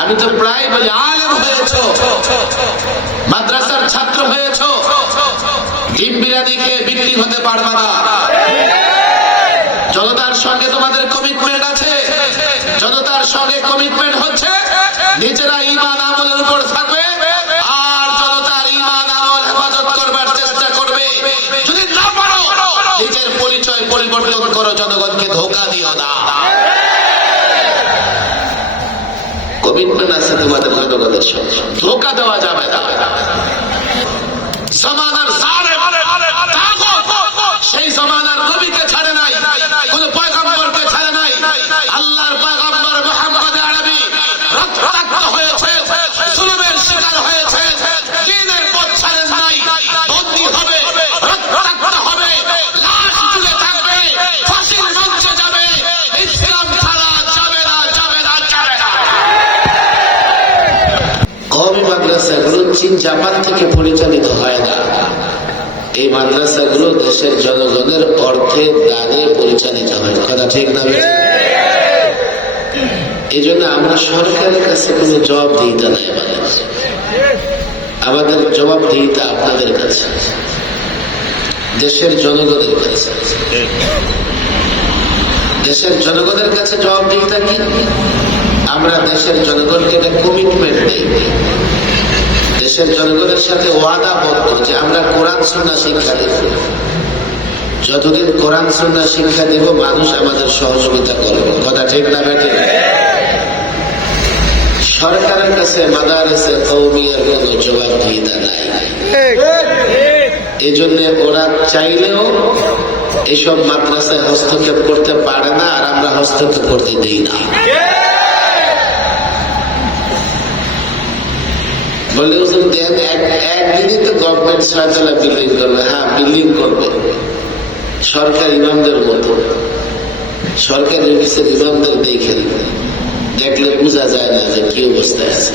আমি তো প্রায় বলি আলেম হয়েছ, মাদ্রাসার ছাত্র হয়েছ, ডিম বিরিয়ানি খেয়ে বিক্রি হতে পারবে না। জনতার সঙ্গে তোমাদের কমিটমেন্ট আছে, জনতার সঙ্গে কমিটমেন্ট হচ্ছে, নিজেরা ইমান আমলের উপর থাকবে, আর জনতার ইমান আমল হেফাজত করবার চেষ্টা করবে। যদি না পারো, নিজের পরিচয় পরিবর্তন করো জনগণকে ধোকা কমিটমেন্ট আছে তোমাদের জনগণের সঙ্গে ধোকা দেওয়া যাবে না জমানার সেই জমানার নবীকে ছাড়ে নাই মাদ্রাসাগুলো চীন জাপান থেকে পরিচালিত হয় না। এই মাদ্রাসাগুলো দেশের জনগণের অর্থে দানে পরিচালিত হয়। কথা ঠিক না এই জন্য আমরা সরকারের কাছে কোনো জবাব দিইতা নাই আমাদের জবাব দিইতা আপনাদের কাছে। দেশের জনগণের কাছে। দেশের জনগণের কাছে জবাব দিইতা কি? আমরা দেশের জনগণকে একটা কমিটমেন্ট দেই। দেশের জনগণের সাথে ওয়াদাবদ্ধ যে আমরা কোরআন, সুন্না শিক্ষা দেব। যতদিন কোরআন, সুন্না শিক্ষা দেব, মানুষ আমাদের সহযোগিতা করবে। কথা ঠিক না বেটে সরকারের কাছে, মাদারেসে কৌমিয়ার কোনো জবাবদিহিতা নাই। এই জন্য ওরা চাইলেও এইসব মাদ্রাসায় হস্তক্ষেপ করতে পারে না, আর আমরা হস্তক্ষেপ করতে দিই না। বলে হুজুর দেন এক একদিনই তো গভর্নমেন্ট ছয়তলা বিল্ডিং করবে। হ্যাঁ বিল্ডিং করবে। সরকার ইমামদের মতো। সরকার অফিসের ইমামদের দেখেন দেখলে বোঝা যায় না যে কি অবস্থায় আছে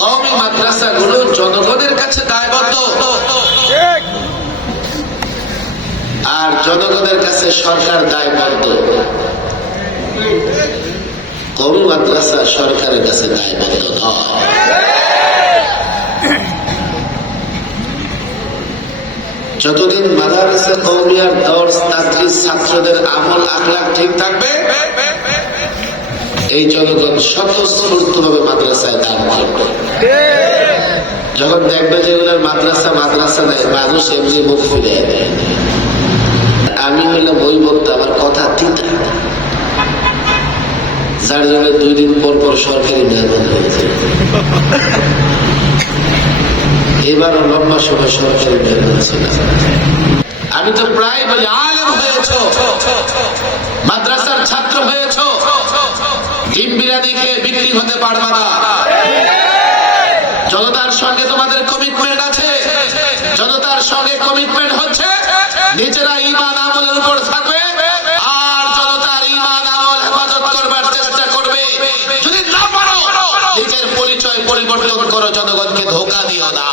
কওমি মাদ্রাসাগুলো জনগণের কাছে দায়বদ্ধ। আর জনগণের কাছে সরকার দায়বদ্ধ। কবি মাদ্রাসা সরকারের কাছে দায়বদ্ধ। নয় যতদিন মাদারসে কৌমিয়ার দর্শ তাদ্রিস ছাত্রদের আমল আখলাক ঠিক থাকবে, এই জনগণ স্বতঃস্ফূর্ত ভাবে মাদ্রাসায় দান করবে। যখন দেখবে যে এগুলোর মাদ্রাসা মাদ্রাসা নেই, মানুষ এমনি মুখ ফিরে দেয়। আমি হইলে বই বলতে আমার কথা তিতা। যার জন্য দুই দিন পর পর সরকারি মেহমান হয়েছে। এবারও লম্বা সময় সরকারি মেহমান ছিল আমি তো প্রায় বলি, আলেম হয়েছ, মাদ্রাসার ছাত্র হয়েছ, ডিম বিরিয়ানি খেয়ে বিক্রি হতে পারবে না। জনতার সঙ্গে তোমাদের কমিটমেন্ট আছে, জনতার সঙ্গে কমিটমেন্ট হচ্ছে, নিজেরা ইমান আমলের উপর থাকবে আর জনতার ইমান আমল হেফাজত করবার চেষ্টা করবে যদি না পারো নিজের পরিচয় পরিবর্তন করো জনগণকে ধোকা দিও না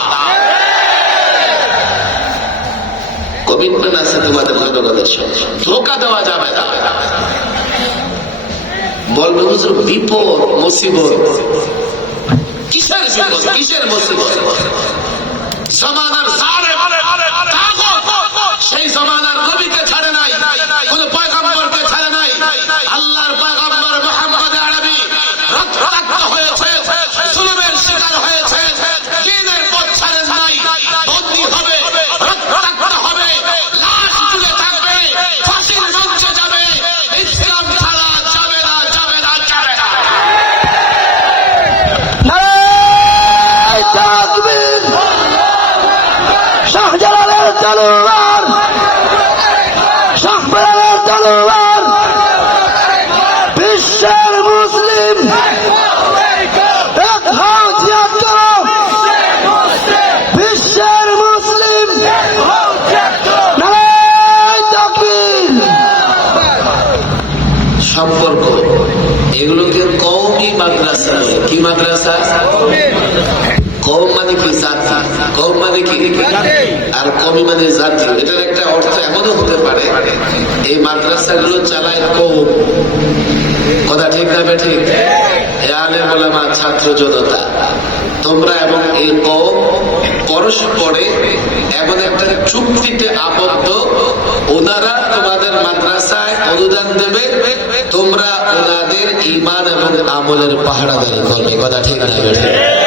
কমিটমেন্ট আছে তোমাদের জনগণের সঙ্গে ধোকা দেওয়া যাবে না। বলবে, হুজুর, বিপদ, মুসিবত। কিসের কিসের মুসিবত? তলোয়ার শাহজালালের তলোয়ার বিশ্বের মুসলিম। বিশ্বের মুসলিম। সম্পর্ক। এগুলোকে কৌমি মাদ্রাসা কি মাদ্রাসা? কৌম মানে কি? জাতি। মানে কি আর কমি মানে জাতি এটার একটা অর্থ এমনও হতে পারে এই মাদ্রাসাগুলো চালায় কৌম। কথা ঠিক না ঠিক? এ আলেম ওলামা ছাত্র জনতা তোমরা এবং এই কম পরস্পরে এমন একটা চুক্তিতে আবদ্ধ ওনারা তোমাদের মাদ্রাসায় অনুদান দেবে তোমরা ওনাদের ইমান এবং আমলের পাহারাদারি করবে। কথা ঠিক না ঠিক?